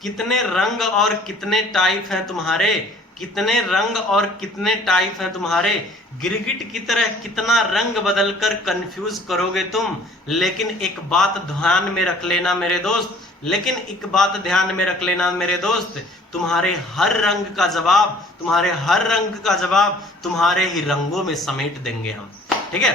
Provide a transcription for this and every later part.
कितने रंग और कितने टाइप हैं तुम्हारे, कितने रंग और कितने टाइप हैं तुम्हारे, गिरगिट की तरह कितना रंग बदलकर कंफ्यूज करोगे तुम। लेकिन एक बात ध्यान में रख लेना मेरे दोस्त, लेकिन एक बात ध्यान में रख लेना मेरे दोस्त, तुम्हारे हर रंग का जवाब, तुम्हारे हर रंग का जवाब तुम्हारे ही रंगों में समेट देंगे हम। ठीक है,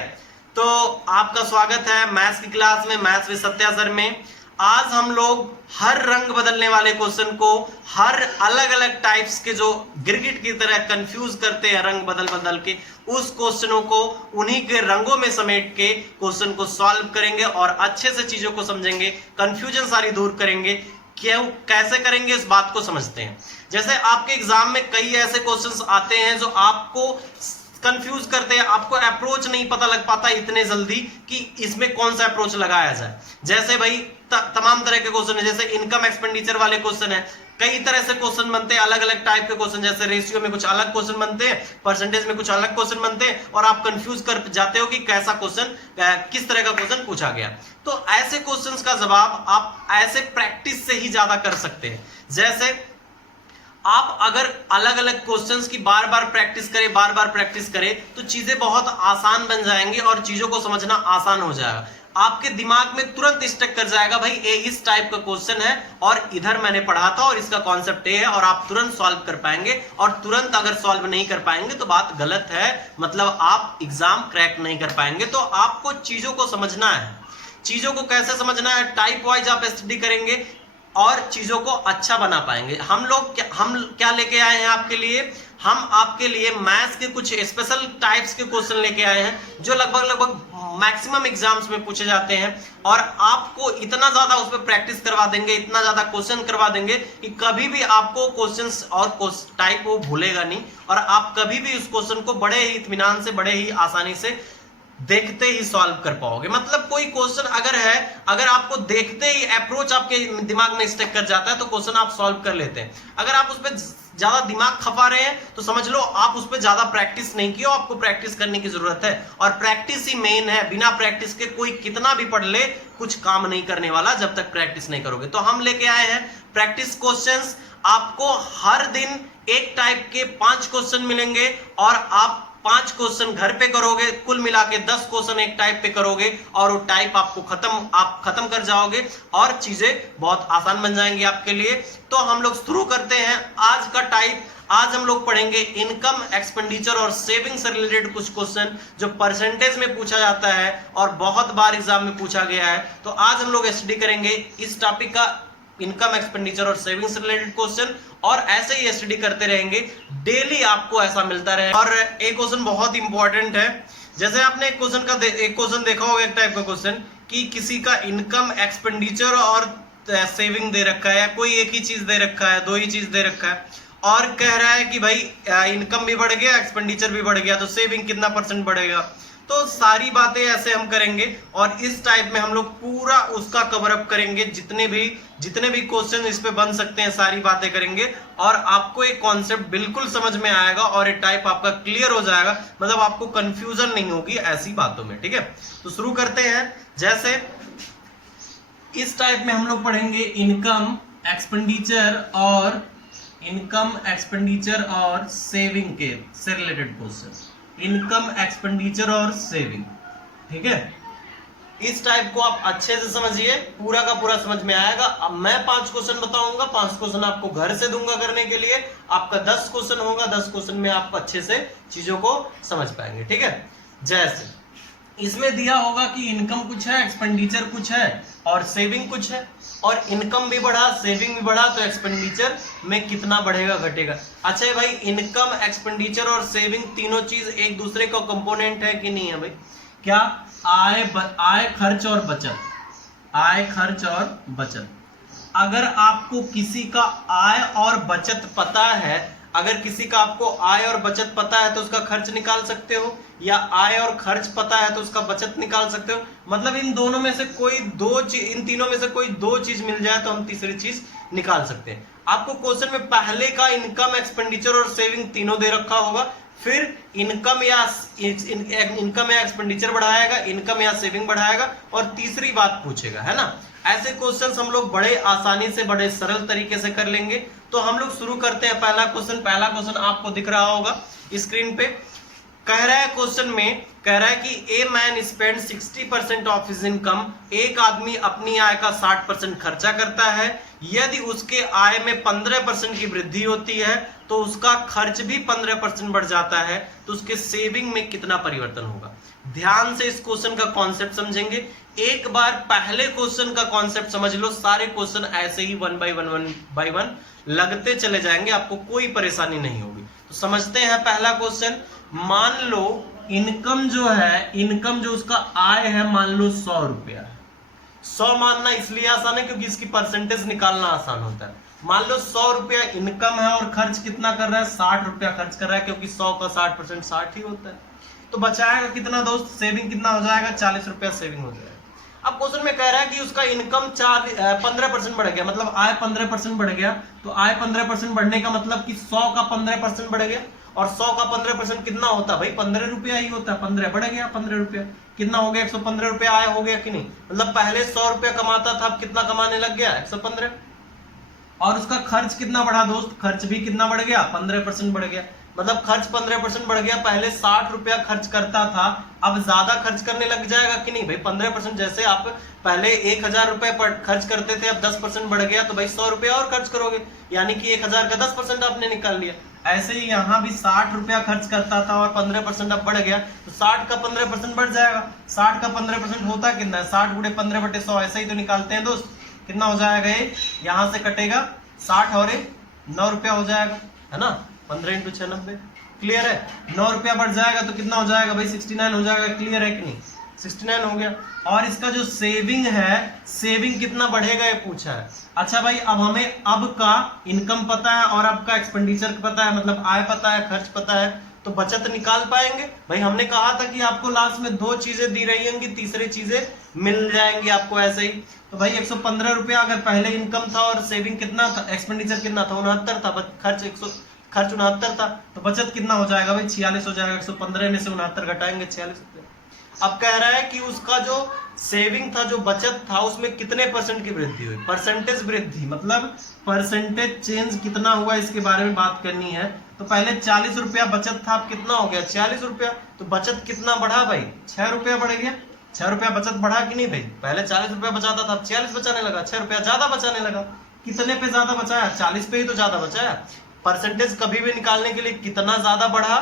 तो आपका स्वागत है मैथ्स की क्लास में, मैथ्स विद सत्या सर में। आज हम लोग हर रंग बदलने वाले क्वेश्चन को, हर अलग अलग टाइप्स के जो गिरगिट की तरह कंफ्यूज करते हैं रंग बदल बदल के, उस क्वेश्चनों को उन्हीं के रंगों में समेट के क्वेश्चन को सॉल्व करेंगे और अच्छे से चीजों को समझेंगे, कंफ्यूजन सारी दूर करेंगे। क्यों, कैसे करेंगे इस बात को समझते हैं। जैसे आपके एग्जाम में कई ऐसे क्वेश्चंस आते हैं जो आपको कंफ्यूज करते हैं, आपको अप्रोच नहीं पता लग पाता इतने जल्दी कि इसमें कौन सा अप्रोच लगाया जाए। जैसे भाई तमाम तरह के क्वेश्चन है, जैसे इनकम एक्सपेंडिचर वाले क्वेश्चन है, कई तरह से क्वेश्चन बनते हैं, अलग अलग टाइप के क्वेश्चन, जैसे रेशियो में कुछ अलग क्वेश्चन बनते हैं, परसेंटेज में कुछ अलग क्वेश्चन बनते हैं, और आप कंफ्यूज कर जाते हो कि कैसा क्वेश्चन, किस तरह का क्वेश्चन पूछा गया। तो ऐसे क्वेश्चंस का जवाब आप ऐसे प्रैक्टिस से ही ज्यादा कर सकते हैं। जैसे आप अगर अलग अलग क्वेश्चंस की बार बार प्रैक्टिस करें, बार बार प्रैक्टिस करें, तो चीजें बहुत आसान बन जाएंगी और चीजों को समझना आसान हो जाएगा। आपके दिमाग में तुरंत स्टक कर जाएगा, भाई ये इस टाइप का क्वेश्चन है और इधर मैंने पढ़ा था और इसका कॉन्सेप्ट ये है, और आप तुरंत सॉल्व कर पाएंगे। और तुरंत अगर सॉल्व नहीं कर पाएंगे तो बात गलत है, मतलब आप एग्जाम क्रैक नहीं कर पाएंगे। तो आपको चीजों को समझना है। चीजों को कैसे समझना है, टाइप वाइज आप स्टडी करेंगे और चीजों को अच्छा बना पाएंगे। हम क्या लेके आए हैं आपके लिए, हम आपके लिए मैथ्स के कुछ स्पेशल टाइप्स के क्वेश्चन लेके आए हैं जो लगभग मैक्सिमम एग्जाम्स में पूछे जाते हैं, और आपको इतना ज्यादा उस पर प्रैक्टिस करवा देंगे, इतना ज्यादा क्वेश्चन करवा देंगे कि कभी भी आपको क्वेश्चंस और टाइप वो भूलेगा नहीं, और आप कभी भी उस क्वेश्चन को बड़े ही इत्मीनान से, बड़े ही आसानी से देखते ही सॉल्व कर पाओगे। मतलब कोई क्वेश्चन अगर है, अगर आपको देखते ही अप्रोच आपके दिमाग में स्टक कर जाता है तो क्वेश्चन आप सॉल्व कर लेते हैं। अगर आप उस पर ज्यादा दिमाग खपा रहे हैं तो समझ लो आप उस पर ज्यादा प्रैक्टिस नहीं किया, आपको प्रैक्टिस करने की जरूरत है, और प्रैक्टिस ही मेन है। बिना प्रैक्टिस के कोई कितना भी पढ़ ले कुछ काम नहीं करने वाला जब तक प्रैक्टिस नहीं करोगे। तो हम लेके आए हैं प्रैक्टिस क्वेश्चंस। आपको हर दिन एक टाइप के 5 क्वेश्चन मिलेंगे और आप 5 क्वेश्चन घर पे करोगे, कुल मिला के 10 क्वेश्चन एक टाइप पे करोगे, और वो टाइप आपको आप खत्म कर जाओगे और चीजें बहुत आसान बन जाएंगी आपके लिए। तो हम लोग शुरू करते हैं आज का टाइप। आज हम लोग पढ़ेंगे इनकम, एक्सपेंडिचर और सेविंग से रिलेटेड कुछ क्वेश्चन जो परसेंटेज में पूछा जाता है और बहुत बार एग्जाम में पूछा गया है। तो आज हम लोग स्टडी करेंगे इस टॉपिक का, इनकम, एक्सपेंडिचर और सेविंग से रिलेटेड क्वेश्चन, और ऐसे ही स्टडी करते रहेंगे, डेली आपको ऐसा मिलता रहे। और एक क्वेश्चन बहुत इंपॉर्टेंट है, जैसे आपने एक क्वेश्चन देखा होगा, एक टाइप का क्वेश्चन कि किसी का इनकम, एक्सपेंडिचर और सेविंग दे रखा है, या कोई एक ही चीज दे रखा है, दो ही चीज दे रखा है, और कह रहा है कि भाई इनकम भी बढ़ गया, एक्सपेंडिचर भी बढ़ गया, तो सेविंग कितना % बढ़ेगा। तो सारी बातें ऐसे हम करेंगे, और इस टाइप में हम लोग पूरा उसका कवर अप करेंगे, जितने भी क्वेश्चन इस पे बन सकते हैं सारी बातें करेंगे, और आपको एक कॉन्सेप्ट बिल्कुल समझ में आएगा और ये टाइप आपका क्लियर हो जाएगा, मतलब आपको कंफ्यूजन नहीं होगी ऐसी बातों में। ठीक है, तो शुरू करते हैं। जैसे इस टाइप में हम लोग पढ़ेंगे इनकम, एक्सपेंडिचर और सेविंग के से रिलेटेड क्वेश्चन, इनकम, एक्सपेंडिचर और सेविंग। ठीक है, इस टाइप को आप अच्छे से समझिए, पूरा का पूरा समझ में आएगा। अब मैं 5 क्वेश्चन बताऊंगा, 5 क्वेश्चन आपको घर से दूंगा करने के लिए, आपका 10 क्वेश्चन होगा, 10 क्वेश्चन में आप अच्छे से चीजों को समझ पाएंगे। ठीक है, जैसे इसमें दिया होगा कि इनकम कुछ है, एक्सपेंडिचर कुछ है और सेविंग कुछ है, और इनकम भी बढ़ा, सेविंग भी बढ़ा, तो एक्सपेंडिचर में कितना बढ़ेगा, घटेगा। अच्छा भाई, इनकम, एक्सपेंडिचर और सेविंग तीनों चीज एक दूसरे का कंपोनेंट है कि नहीं है भाई? क्या आय, खर्च और बचत, आय, खर्च और बचत। अगर आपको किसी का आय और बचत पता है, अगर किसी का आपको आय और बचत पता है तो उसका खर्च निकाल सकते हो, या आय और खर्च पता है तो उसका बचत निकाल सकते हो। मतलब इन दोनों में से कोई दो चीज, इन तीनों में से कोई दो चीज मिल जाए तो हम तीसरी चीज निकाल सकते हैं। आपको क्वेश्चन में पहले का इनकम, एक्सपेंडिचर और सेविंग तीनों दे रखा होगा, फिर इनकम या एक्सपेंडिचर बढ़ाएगा, इनकम या सेविंग बढ़ाएगा, और तीसरी बात पूछेगा, है ना। ऐसे क्वेश्चंस हम लोग बड़े आसानी से, बड़े सरल तरीके से कर लेंगे। तो हम लोग शुरू करते हैं पहला क्वेश्चन आपको दिख रहा होगा स्क्रीन पे। कह रहा है क्वेश्चन में, कह रहा है कि a man spend 60% of his income, एक आदमी अपनी आय का 60% खर्चा करता है। यदि उसके आय में 15% की वृद्धि होती है तो उसका खर्च भी 15% बढ़ जाता है, तो उसके सेविंग में कितना परिवर्तन होगा। ध्यान से इस क्वेश्चन का कॉन्सेप्ट समझेंगे। एक बार पहले क्वेश्चन का कॉन्सेप्ट समझ लो, सारे क्वेश्चन ऐसे ही वन बाय वन लगते चले जाएंगे, आपको कोई परेशानी नहीं होगी। तो समझते हैं पहला क्वेश्चन। मान लो इनकम जो है, इनकम जो उसका आय है, मान लो 100 रुपया। 100 मानना इसलिए आसान है क्योंकि इसकी परसेंटेज निकालना आसान होता है। मान लो 100 रुपया इनकम है और खर्च कितना कर रहा है, 60 रुपया खर्च कर रहा है, क्योंकि 100 का 60% 60 ही होता है। तो बचाएगा कितना दोस्त, सेविंग कितना हो जाएगा, 40 रुपया सेविंग हो जाएगा। अब क्वेश्चन में कह रहा है कि उसका इनकम 15% बढ़ गया, मतलब आय 15% बढ़ गया। तो आय 15% बढ़ने का मतलब कि 100 का 15% बढ़ गया, और 100 का 15% कितना होता है भाई, 15 रुपया ही होता है। 15 बढ़ गया, 15 रुपया कितना हो गया, 115 रुपया आय हो गया कि नहीं। मतलब पहले 100 रुपया कमाता था, अब कितना कमाने लग गया, 115। और उसका खर्च कितना बढ़ा दोस्त, खर्च भी कितना बढ़ गया, 15% बढ़ गया। मतलब खर्च 15% बढ़ गया। पहले 60 रुपया खर्च करता था, अब ज्यादा खर्च करने लग जाएगा कि नहीं भाई। 15% जैसे आप पहले 1000 रुपए खर्च करते थे, अब 10% बढ़ गया, तो भाई 100 रुपया और खर्च करोगे, यानी कि 1000 का 10% आपने निकाल लिया। ऐसे ही यहाँ भी 60 रुपया खर्च करता था और 15% अब बढ़ गया, तो 60 का 15% बढ़ जाएगा। 60 का 15% होता कितना है, 60 गुणे 15/100, ऐसे ही तो निकालते हैं दोस्त। कितना हो जाएगा ये, यहाँ से कटेगा 60 और 9 रुपया हो जाएगा, है ना। 15 × 6 90, क्लियर है। 9 रुपया बढ़ जाएगा तो कितना हो जाएगा भाई, 69 हो जाएगा। क्लियर है कि नहीं, 69 हो गया। और इसका जो सेविंग है, सेविंग कितना बढ़ेगा ये पूछा है। अच्छा भाई, अब हमें अब का इनकम पता है और अब का एक्सपेंडिचर पता है, मतलब आय पता है, खर्च पता है, तो बचत निकाल पाएंगे भाई। हमने कहा था कि आपको लास्ट में 2 चीजें दी रही होंगी, तीसरी चीजें मिल जाएंगी आपको ऐसे ही। तो भाई 115 रुपया अगर पहले इनकम था और सेविंग कितना था, एक्सपेंडिचर कितना था, 69 था, खर्च 69 था, तो बचत कितना हो जाएगा भाई, 46 हो जाएगा। 115 में से 69 घटाएंगे, 46 रुपये। अब कह रहा है कि उसका जो सेविंग था, जो बचत था, उसमें कितने % की वृद्धि हुई, परसेंटेज वृद्धि, मतलब परसेंटेज चेंज कितना हुआ, इसके बारे में बात करनी है। तो पहले 40 रुपया बचत था, अब कितना हो गया, 46 रुपया। तो बचत कितना बढ़ा भाई, 6 रुपया बढ़ गया। 6 रुपया बचत बढ़ा कि नहीं भाई, पहले 40 रुपया बचाता था, अब 46 बचाने लगा, 6 रुपया ज्यादा बचाने लगा। कितने पे ज्यादा बचाया, 40 पे ही तो ज्यादा बचाया। परसेंटेज कभी भी निकालने के लिए कितना ज्यादा बढ़ा,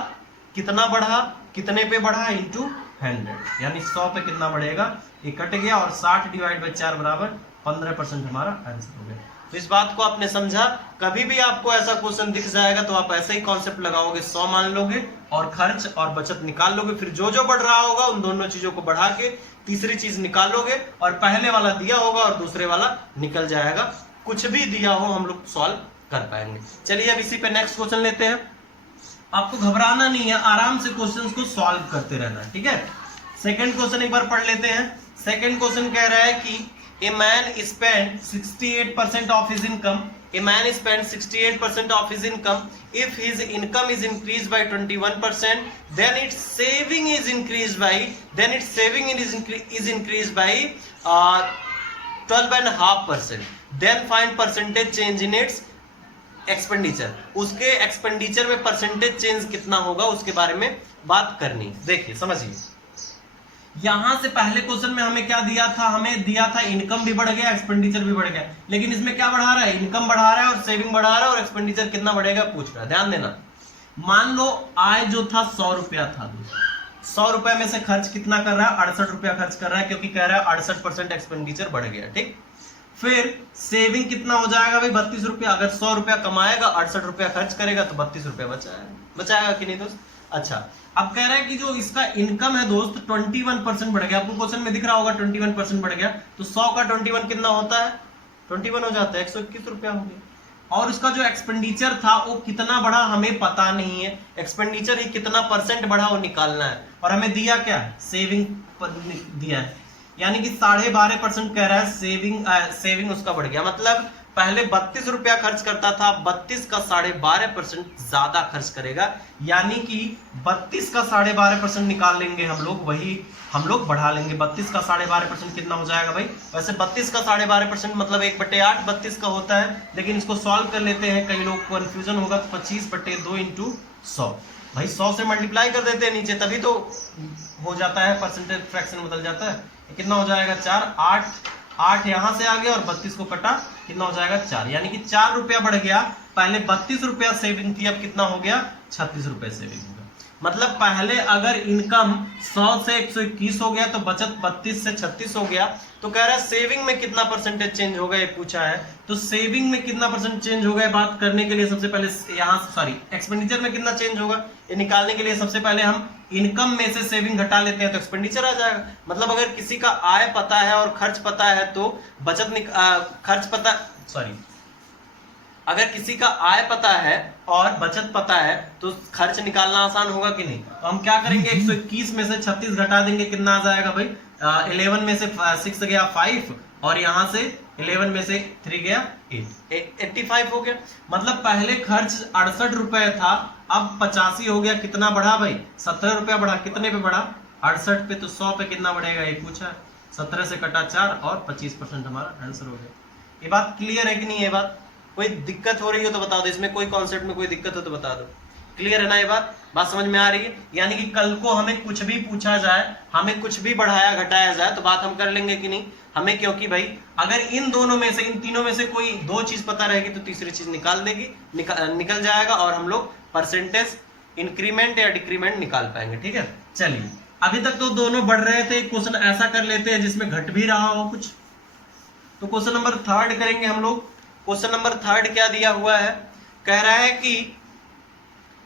कितना बढ़ा, कितने पे बढ़ा, इंटू 100, यानी 100 पे कितना बढ़ेगा, ये कट गया, और 60 / 4 बराबर 15% हमारा आंसर हो गया। तो इस बात को आपने समझा। कभी भी आपको ऐसा क्वेश्चन दिख जाएगा तो आप ऐसा ही कॉन्सेप्ट लगाओगे, 100 मान लोगे और खर्च और बचत निकाल लोगे, फिर जो जो बढ़ रहा होगा उन दोनों चीजों को बढ़ा के तीसरी चीज निकालोगे, और पहले वाला दिया होगा और दूसरे वाला निकल जाएगा। कुछ भी दिया हो हम लोग सॉल्व कर पाएंगे। चलिए अब इसी पे नेक्स्ट क्वेश्चन लेते हैं। आपको घबराना नहीं है, आराम से क्वेश्चंस को सॉल्व करते रहना, ठीक है। सेकंड क्वेश्चन एक बार पढ़ लेते हैं। सेकंड क्वेश्चन कह रहा है कि a man spend 68% of his income, A man spend 68% of his income, if his income is increase bye 21%, then its saving is increased by 12.5%, then find percentage change in its expenditure. उसके expenditure में percentage change कितना होगा, उसके बारे में बात करनी। देखिए समझिए, यहां से पहले क्वेश्चन में हमें क्या दिया था, हमें दिया था इनकम भी बढ़ गया, एक्सपेंडिचर भी बढ़ गया, लेकिन इसमें क्या बढ़ा रहा है, इनकम बढ़ा रहा है और सेविंग बढ़ा रहा है, और एक्सपेंडिचर कितना बढ़ेगा पूछ रहा है। ध्यान देना, मान लो आय जो था 100 रुपया था, 100 रुपए में से खर्च कितना कर रहा है, 68 रुपया खर्च कर रहा है, क्योंकि कह रहा है 68% एक्सपेंडिचर बढ़ गया, ठीक। फिर सेविंग कितना हो जाएगा भाई, 32 रुपया। अगर 100 रुपया कमाएगा, 68 रुपया खर्च करेगा, तो 32 रुपया बचाएगा कि नहीं दोस्त। अच्छा, अब कह रहा है कि जो इसका इनकम है दोस्त 21% बढ़ गया। आपको क्वेश्चन में दिख रहा होगा 21% बढ़ गया, तो 100 का 21 कितना होता है, 21 हो जाता है, 121 रुपया हो गया। और उसका जो एक्सपेंडिचर था वो कितना बढ़ा हमें पता नहीं है, एक्सपेंडिचर ही कितना % बढ़ा वो निकालना है। और हमें दिया क्या है, सेविंग दिया है, यानी कि 12.5% कह रहा है सेविंग उसका बढ़ गया। मतलब पहले 32 रुपया खर्च करता था, 32 का 12.5% ज्यादा खर्च करेगा, यानी कि 32 का 12.5% निकाल लेंगे हम लोग, वही हम लोग बढ़ा लेंगे। 32 का 12.5% कितना हो जाएगा भाई? वैसे 32 का 12.5% मतलब 1/8 32 का होता है, लेकिन इसको सॉल्व कर लेते हैं, कई लोग को कंफ्यूजन होगा, तो 25/2 इंटू 100। भाई 100 से मल्टीप्लाई कर देते हैं नीचे, तभी तो हो जाता है, परसेंटेज फ्रैक्शन बदल जाता है। कितना हो जाएगा? 4, 8 यहां से आ गया और 32 को कटा, कितना हो जाएगा? 4, यानी कि 4 रुपया बढ़ गया। पहले 32 रुपया सेविंग थी, अब कितना हो गया? 36 रुपए सेविंग होगा। मतलब पहले अगर इनकम 100 से 121 हो गया तो बचत 32 से 36 हो गया। तो कह रहा है सेविंग में कितना परसेंटेज चेंज होगा, ये पूछा है। तो सेविंग में कितना परसेंट चेंज होगा, बात करने के लिए सबसे पहले यहाँ एक्सपेंडिचर में कितना चेंज होगा ये निकालने के लिए सबसे पहले हम इनकम में से सेविंग घटा लेते हैं, तो एक्सपेंडिचर आ जाएगा। मतलब अगर किसी का आय पता है और खर्च पता है तो अगर किसी का आय पता है और बचत पता है तो खर्च निकालना आसान होगा कि नहीं? तो हम क्या करेंगे, 121 में से 36 घटा देंगे, कितना आ जाएगा भाई? 11 में से 6 गया 5, और यहां से 11 में से 3 गया 8, 85 हो गया। मतलब पहले खर्च 68 रुपए था, अब 85 हो गया। कितना बढ़ा भाई? 17 रुपया बढ़ा। कितने पे बढ़ा? 68 पे। तो 100 पे कितना बढ़ेगा ये पूछा। 17 से कटा 4 और 25% हमारा आंसर हो गया। ये बात क्लियर है कि नहीं? ये बात कोई दिक्कत हो रही हो तो बता दो, इसमें कोई कॉन्सेप्ट में कोई दिक्कत हो तो बता दो। क्लियर है ना? ये बात समझ में आ रही है? यानी कि कल को हमें कुछ भी पूछा जाए, हमें कुछ भी बढ़ाया घटाया जाए तो बात हम कर लेंगे कि नहीं हमें, क्योंकि भाई अगर इन दोनों में से, इन तीनों में से कोई दो चीज पता रहेगी तो तीसरी चीज निकल जाएगा और हम लोग परसेंटेज इंक्रीमेंट या डिक्रीमेंट निकाल पाएंगे। ठीक है, चलिए अभी तक तो दोनों बढ़ रहे थे। क्वेश्चन ऐसा कर लेते हैं जिसमें घट भी रहा हो कुछ। तो क्वेश्चन नंबर 3 करेंगे हम लोग। क्वेश्चन नंबर 3 क्या दिया हुआ है? कह रहा है कि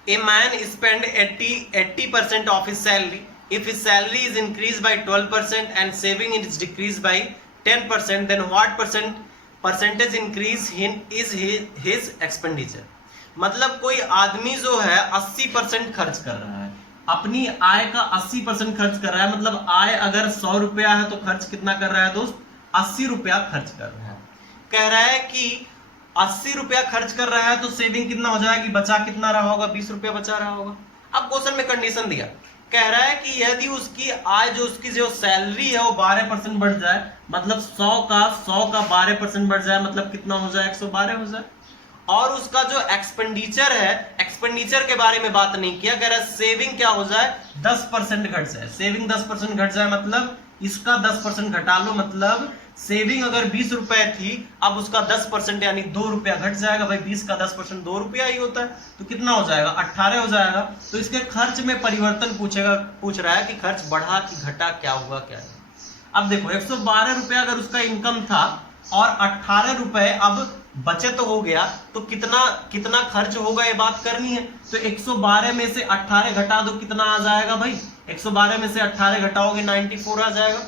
a man spend 80% of his salary if his salary is increase by 12% and saving is decrease by 10%, then what percentage increase is his expenditure. मतलब कोई आदमी जो है 80% खर्च कर रहा है, अपनी आय का 80% खर्च कर रहा है। मतलब आय अगर 100 रुपया है तो खर्च कितना कर रहा है दोस्त? 80 रुपया खर्च कर रहा है। कह रहा है कि 80 रुपया खर्च कर रहा है तो सेविंग कितना हो जाएगी? बचा कितना रहा होगा? 20 रुपया बचा रहा होगा। अब क्वेश्चन में कंडीशन दिया, कह रहा है कि यदि उसकी आय उसकी जो सैलरी है वो 12% बढ़ जाए, मतलब 100 का 12% बढ़ जाए, मतलब कितना हो जाए? 112 हो जाए। और उसका जो एक्सपेंडिचर है, एक्सपेंडिचर के बारे में बात नहीं किया, कह रहा है सेविंग क्या हो जाए? 10% घट जाए। सेविंग 10% घट जाए मतलब इसका 10% घटा लो, मतलब सेविंग अगर 20 रुपए थी, अब उसका 10% यानी 2 रुपया घट जाएगा। भाई 20 का 10% 2 रुपया ही होता है, तो कितना हो जाएगा? 18 हो जाएगा। तो इसके खर्च में परिवर्तन पूछ रहा है कि खर्च बढ़ा कि घटा, क्या हुआ क्या है। अब देखो 112 रुपया अगर उसका इनकम था और 18 रुपए अब बचत हो गया, तो कितना खर्च होगा ये बात करनी है। तो 112 में से 18 घटा दो, कितना आ जाएगा भाई? 112 में से 18 घटाओगे 94 आ जाएगा।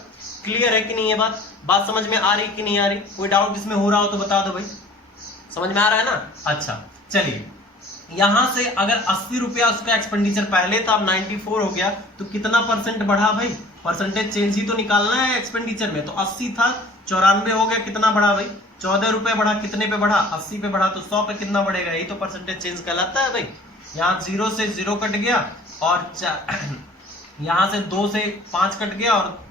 क्लियर है कि नहीं? ये बात समझ में आ रही कि नहीं आ रही? कोई डाउट इसमें हो रहा हो तो बता दो भाई। समझ में आ रहा है ना? अच्छा चलिए, यहां से अगर 80 रुपया उसका एक्सपेंडिचर पहले था, अब 94 हो गया, तो कितना परसेंट बढ़ा भाई? परसेंटेज चेंज ही तो निकालना है एक्सपेंडिचर में। तो 80 था 94 हो गया, कितना बढ़ा भाई? 14 रुपए बढ़ा। कितने पे बढ़ा? 80 पे बढ़ा। तो 100 पे कितना बढ़ेगा? यही तो परसेंटेज चेंज कहलाता है भाई। यहाँ 0 से 0 कट गया और यहाँ से 2 से 5 कट गया और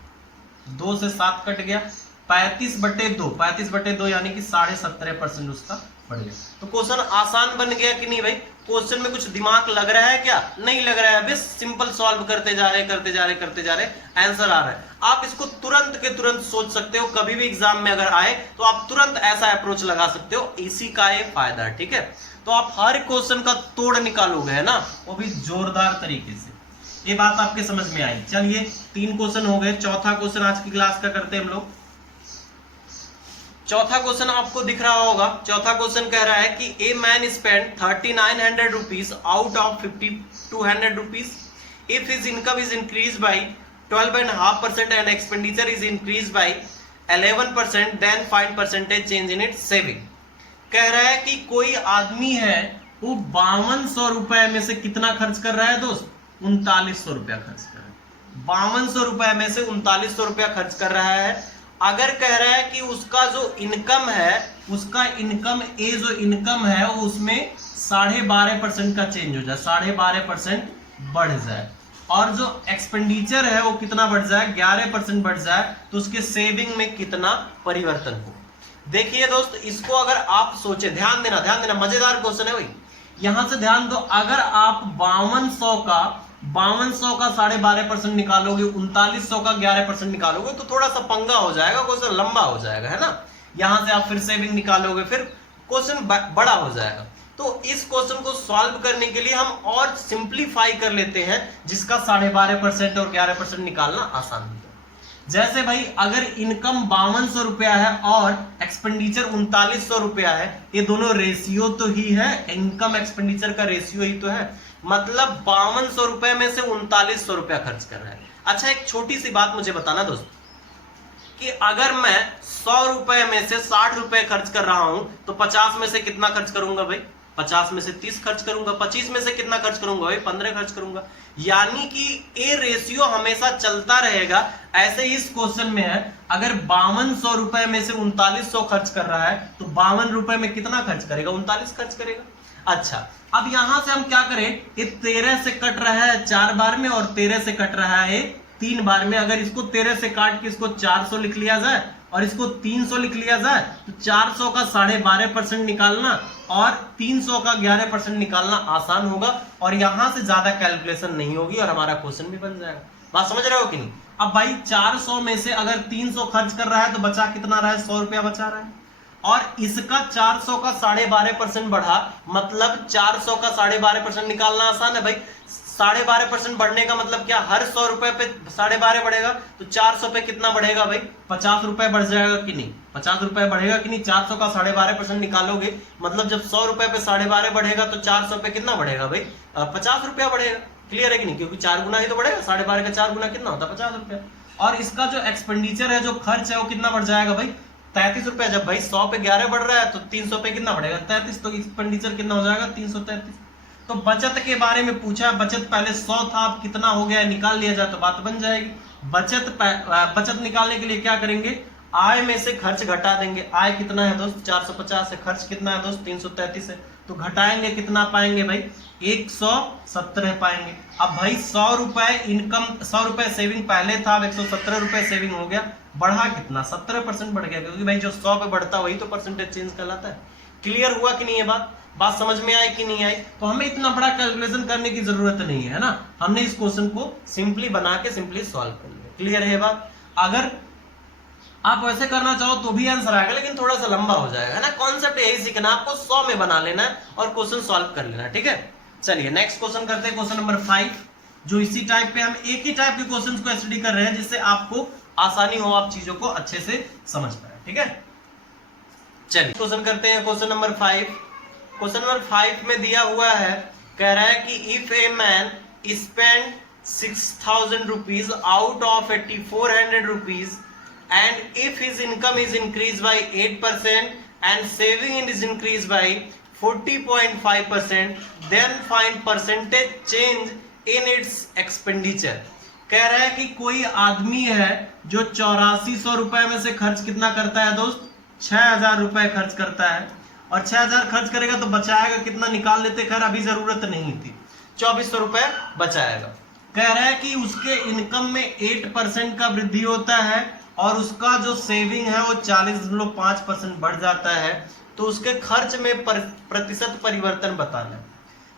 2 से 7 कट गया। 35/2 यानी कि 17.5% उसका बढ़ गया। तो क्वेश्चन आसान बन गया कि नहीं भाई? क्वेश्चन में कुछ दिमाग लग रहा है क्या? नहीं लग रहा है। बस सिंपल सॉल्व करते जा रहे आंसर आ रहा है। आप इसको तुरंत के तुरंत सोच सकते हो। कभी भी एग्जाम में अगर आए तो आप तुरंत ऐसा अप्रोच लगा सकते हो। इसी का ये फायदा है। ठीक है, तो आप हर क्वेश्चन का तोड़ निकालोगे, है ना, वो भी जोरदार तरीके से। ये बात आपके समझ में आई। चलिए 3 क्वेश्चन हो गए। चौथा क्वेश्चन आज की क्लास का करते हैं हम लोग। चौथा क्वेश्चन आपको दिख रहा होगा। चौथा क्वेश्चन कह रहा है कि a man spend 3900 rupees out of 5200 rupees if his income is increase by 12.5% and expenditure is increase by 11%, then find percentage change in it saving. कह रहा है कि कोई आदमी है, वो 5200 रुपए में से कितना खर्च कर रहा है दोस्त? 3900 रुपया खर्च कर रहा है। 5200 रुपए में से 3900 रुपया खर्च कर रहा है। अगर कह रहा है कि उसका जो इनकम है उसका इनकम जो इनकम है वो उसमें 12.5% का चेंज हो जाए, 12.5% बढ़ जाए, और जो एक्सपेंडिचर है वो कितना बढ़ जाए, 11% बढ़ जाए, तो उसके सेविंग में कितना परिवर्तन हो। देखिए दोस्त, इसको अगर आप सोचे, ध्यान देना, मजेदार क्वेश्चन है भाई। यहां से ध्यान दो, अगर आप 5200 का 12.5% निकालोगे, 3900 का 11% निकालोगे, तो थोड़ा सा पंगा हो जाएगा, क्वेश्चन लंबा हो जाएगा, है ना। यहां से आप फिर सेविंग निकालोगे, फिर क्वेश्चन बड़ा हो जाएगा। तो इस क्वेश्चन को सॉल्व करने के लिए हम और सिंप्लीफाई कर लेते हैं, जिसका 12.5% और 11% निकालना आसान होता है। जैसे भाई, अगर इनकम 5200 रुपया है और एक्सपेंडिचर 3900 रुपया है, ये दोनों रेशियो तो ही है, इनकम एक्सपेंडिचर का रेशियो ही तो है, मतलब 5200 रुपए में से 3900 रुपया खर्च कर रहा है। अच्छा, एक छोटी सी बात मुझे बताना दोस्त, कि अगर मैं 100 रुपए में से 60 रुपए खर्च कर रहा हूं, तो 50 में से कितना खर्च करूंगा भाई, 50 में से 30 खर्च करूंगा, 25 में से कितना खर्च करूंगा भाई, 15 खर्च करूंगा। यानी कि ये रेशियो हमेशा चलता रहेगा। ऐसे ही इस क्वेश्चन में है, अगर 5200 रुपए में से 3900 खर्च कर रहा है, तो 52 रुपए में कितना खर्च करेगा, 39 खर्च करेगा। अच्छा, अब यहां से हम क्या करें, ये 13 से कट रहा है 4 बार में, और 13 से कट रहा है 3 बार में। अगर इसको 13 से काट के इसको 400 लिख लिया जाए और इसको 300 लिख लिया जाए, तो 400 का 12.5% निकालना और 300 का 11% निकालना आसान होगा, और यहां से ज्यादा कैलकुलेशन नहीं होगी और हमारा क्वेश्चन भी बन जाएगा। बात समझ रहे हो कि नहीं। अब भाई 400 में से अगर 300 खर्च कर रहा है, तो बचा कितना रहा है, 100 रुपया बचा रहा है, और इसका 400 का 12.5% बढ़ा, मतलब 400 का 12.5% निकालना आसान है भाई। 12.5% बढ़ने का मतलब क्या, हर 100 रुपए पे 12.5 बढ़ेगा, तो 400 पे कितना बढ़ेगा भाई, 50 रुपए बढ़ जाएगा कि नहीं, 50 रुपए बढ़ेगा कि नहीं। 400 का 12.5% निकालोगे, मतलब जब 100 रुपए पे 12.5 बढ़ेगा, तो 400 पे कितना बढ़ेगा भाई, 50 रुपया बढ़ेगा। क्लियर है कि नहीं, क्योंकि 4 गुना ही तो बढ़ेगा, 12.5 का 4 गुना कितना होता है, 50 रुपया। और इसका जो एक्सपेंडिचर है, जो खर्च है, वो कितना बढ़ जाएगा भाई, 33 रुपया। जब भाई 100 पे 11 बढ़ रहा है, तो 300 पे कितना बढ़ेगा, 33, तो एक्सपेंडिचर कितना हो जाएगा, 333। तो बचत के बारे में पूछा, बचत पहले 100 था, अब कितना हो गया निकाल लिया जाए तो बात बन जाएगी। बचत निकालने के लिए क्या करेंगे, आय में से खर्च घटा देंगे। आय कितना है दोस्त, 450 है, खर्च कितना है दोस्त, 333 है, तो घटाएंगे कितना पाएंगे भाई, 117 पाएंगे। अब भाई 100 रुपए इनकम, 100 रुपए सेविंग पहले था, अब 117 रुपए सेविंग हो गया, बढ़ा कितना, 17% बढ़ गया, क्योंकि भाई जो 100 पे बढ़ता वही तो परसेंटेज चेंज कहलाता है। क्लियर हुआ कि नहीं, ये बात समझ में आई कि नहीं आई। तो हमें इतना बड़ा कैलकुलेशन करने की जरूरत नहीं है ना, हमने इस क्वेश्चन को सिंपली बना के सिंपली सॉल्व कर लिया। क्लियर है ये बात। अगर आप वैसे करना चाहो तो भी आंसर आएगा, लेकिन थोड़ा सा लंबा हो जाएगा, है ना। कॉन्सेप्ट यही सीखना, आपको 100 में बना लेना है और क्वेश्चन सॉल्व कर लेना है, ठीक है। चलिए नेक्स्ट क्वेश्चन करते हैं, क्वेश्चन नंबर 5, जो इसी टाइप पे हम एक ही टाइप के क्वेश्चंस को स्टडी कर रहे हैं, जिससे आपको आसानी हो, आप चीजों को अच्छे से समझ पाए, ठीक है। चलिए क्वेश्चन करते हैं, क्वेश्चन नंबर 5। क्वेश्चन नंबर 5 में दिया हुआ है, कह रहा है कि if A man spend 6000 rupees out of 8400 rupees and if his income is increased by 8% and saving is increased by 40.5%, then find percentage change in its expenditure। कह रहा है कि कोई आदमी है जो 8400 रुपए में से खर्च कितना करता है दोस्त, 6000 रुपए खर्च करता है, और 6000 खर्च करेगा तो बचाएगा कितना, निकाल लेते, खैर अभी जरूरत नहीं थी, 2400 रुपए बचाएगा। कह रहा है कि उसके इनकम में 8% का वृद्धि होता है और उसका जो सेविंग है वो 40.5% बढ़ जाता है, तो उसके खर्च में प्रतिशत परिवर्तन बताना है।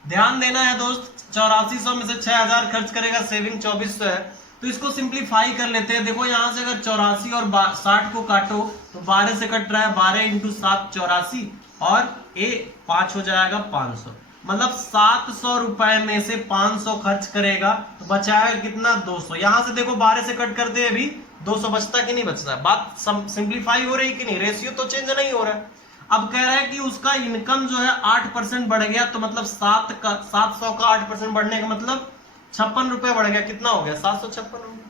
ध्यान देना है दोस्त, 8400 में से 6000 खर्च करेगा, सेविंग 2400 है, तो इसको सिंप्लीफाई कर लेते हैं। देखो यहाँ से अगर 84 और 60 को काटो तो 12 से कट रहा है, 12 × 7 84, और ये 5 हो जाएगा 500, मतलब 700 रुपए में से 500 खर्च करेगा तो बचाएगा कितना, 200। यहां से देखो 12 से कट करते हैं भी 200 बचता कि नहीं बचता, बात सिंप्लीफाई हो रही कि नहीं, रेशियो तो चेंज नहीं हो रहा है। अब कह रहा है कि उसका इनकम जो है 8% बढ़ गया, तो मतलब 700 का 8% बढ़ने का मतलब 56 रुपए बढ़ गया, कितना हो गया, 756 हो गया।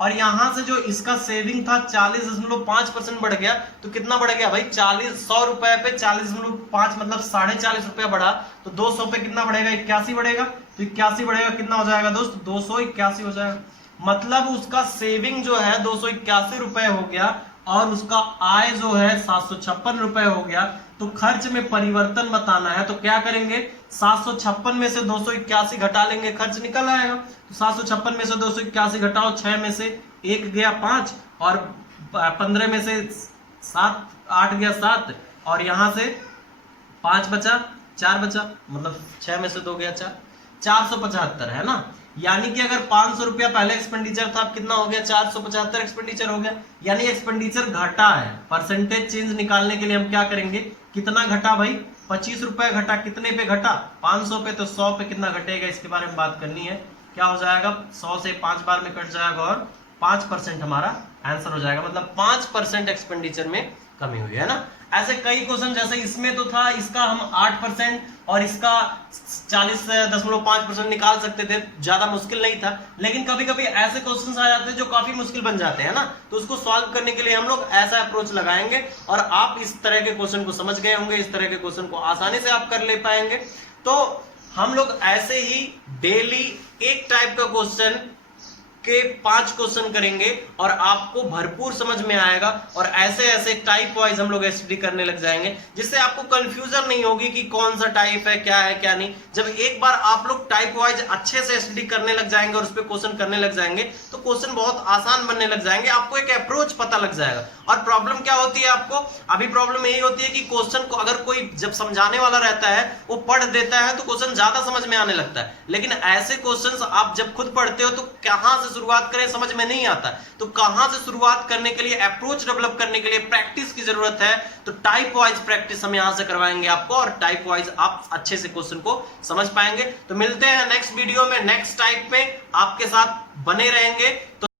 और यहां से जो इसका सेविंग था 40.5% बढ़ गया, तो कितना बढ़ गया भाई, 100 रुपए पे 40.5 मतलब 4.5 रुपया बढ़ा, तो 200 पे कितना बढ़ेगा, 81 बढ़ेगा, तो 81 बढ़ेगा, कितना हो जाएगा दोस्त, 281 हो जाएगा। मतलब उसका सेविंग जो है 281 रुपए हो गया, और उसका आय जो है 756 रुपए हो गया, तो खर्च में परिवर्तन बताना है। तो क्या करेंगे, 756 में से 281 घटा लेंगे, खर्च निकल आएगा। तो 756 में से 281 घटाओ, 6 में से 1 गया 5 और 15 में से 7 8 गया 7 और यहां से 5 बचा, 4 बचा, मतलब 6 में से 2 गया 4, 475 है ना। यानी कि अगर 500 रुपया पहले एक्सपेंडिचर था, अब कितना हो गया, 475 एक्सपेंडिचर हो गया, यानी एक्सपेंडिचर घटा है। परसेंटेज चेंज निकालने के लिए हम क्या करेंगे, कितना घटा भाई, 25 रुपए घटा, कितने पे घटा, 500 पे, तो 100 पे कितना घटेगा इसके बारे में बात करनी है। क्या हो जाएगा, 100 से 5 बार में कट जाएगा और 5% हमारा आंसर हो जाएगा, मतलब 5% एक्सपेंडिचर में कमी हुई है ना। ऐसे कई क्वेश्चन, जैसे इसमें तो था, इसका हम 8% और इसका 40.5% निकाल सकते थे, ज्यादा मुश्किल नहीं था। लेकिन कभी कभी ऐसे क्वेश्चन आ जाते हैं जो काफी मुश्किल बन जाते हैं ना, तो उसको सॉल्व करने के लिए हम लोग ऐसा अप्रोच लगाएंगे और आप इस तरह के क्वेश्चन को समझ गए होंगे, इस तरह के क्वेश्चन को आसानी से आप कर ले पाएंगे। तो हम लोग ऐसे ही डेली एक टाइप का क्वेश्चन के 5 क्वेश्चन करेंगे और आपको भरपूर समझ में आएगा, और ऐसे ऐसे टाइप वाइज हम लोग स्टडी करने लग जाएंगे, जिससे आपको कंफ्यूजन नहीं होगी कि कौन सा टाइप है क्या नहीं। जब एक बार आप लोग टाइप वाइज अच्छे से स्टडी करने लग जाएंगे और उस पर क्वेश्चन करने लग जाएंगे, तो क्वेश्चन बहुत आसान बनने लग जाएंगे, आपको एक अप्रोच पता लग जाएगा। और प्रॉब्लम क्या होती है आपको, अभी प्रॉब्लम यही होती है कि क्वेश्चन को अगर कोई जब समझाने वाला रहता है, वो पढ़ देता है, तो क्वेश्चन ज्यादा समझ में आने लगता है। लेकिन ऐसे क्वेश्चंस आप जब खुद पढ़ते हो तो कहां से शुरुआत करें समझ में नहीं आता। तो कहां से शुरुआत करने के लिए, अप्रोच डेवलप करने के लिए प्रैक्टिस की जरूरत है। तो टाइप वाइज प्रैक्टिस हम यहां से करवाएंगे आपको, और टाइप वाइज आप अच्छे से क्वेश्चन को समझ पाएंगे। तो मिलते हैं नेक्स्ट वीडियो में, नेक्स्ट टाइप में आपके साथ बने रहेंगे। तो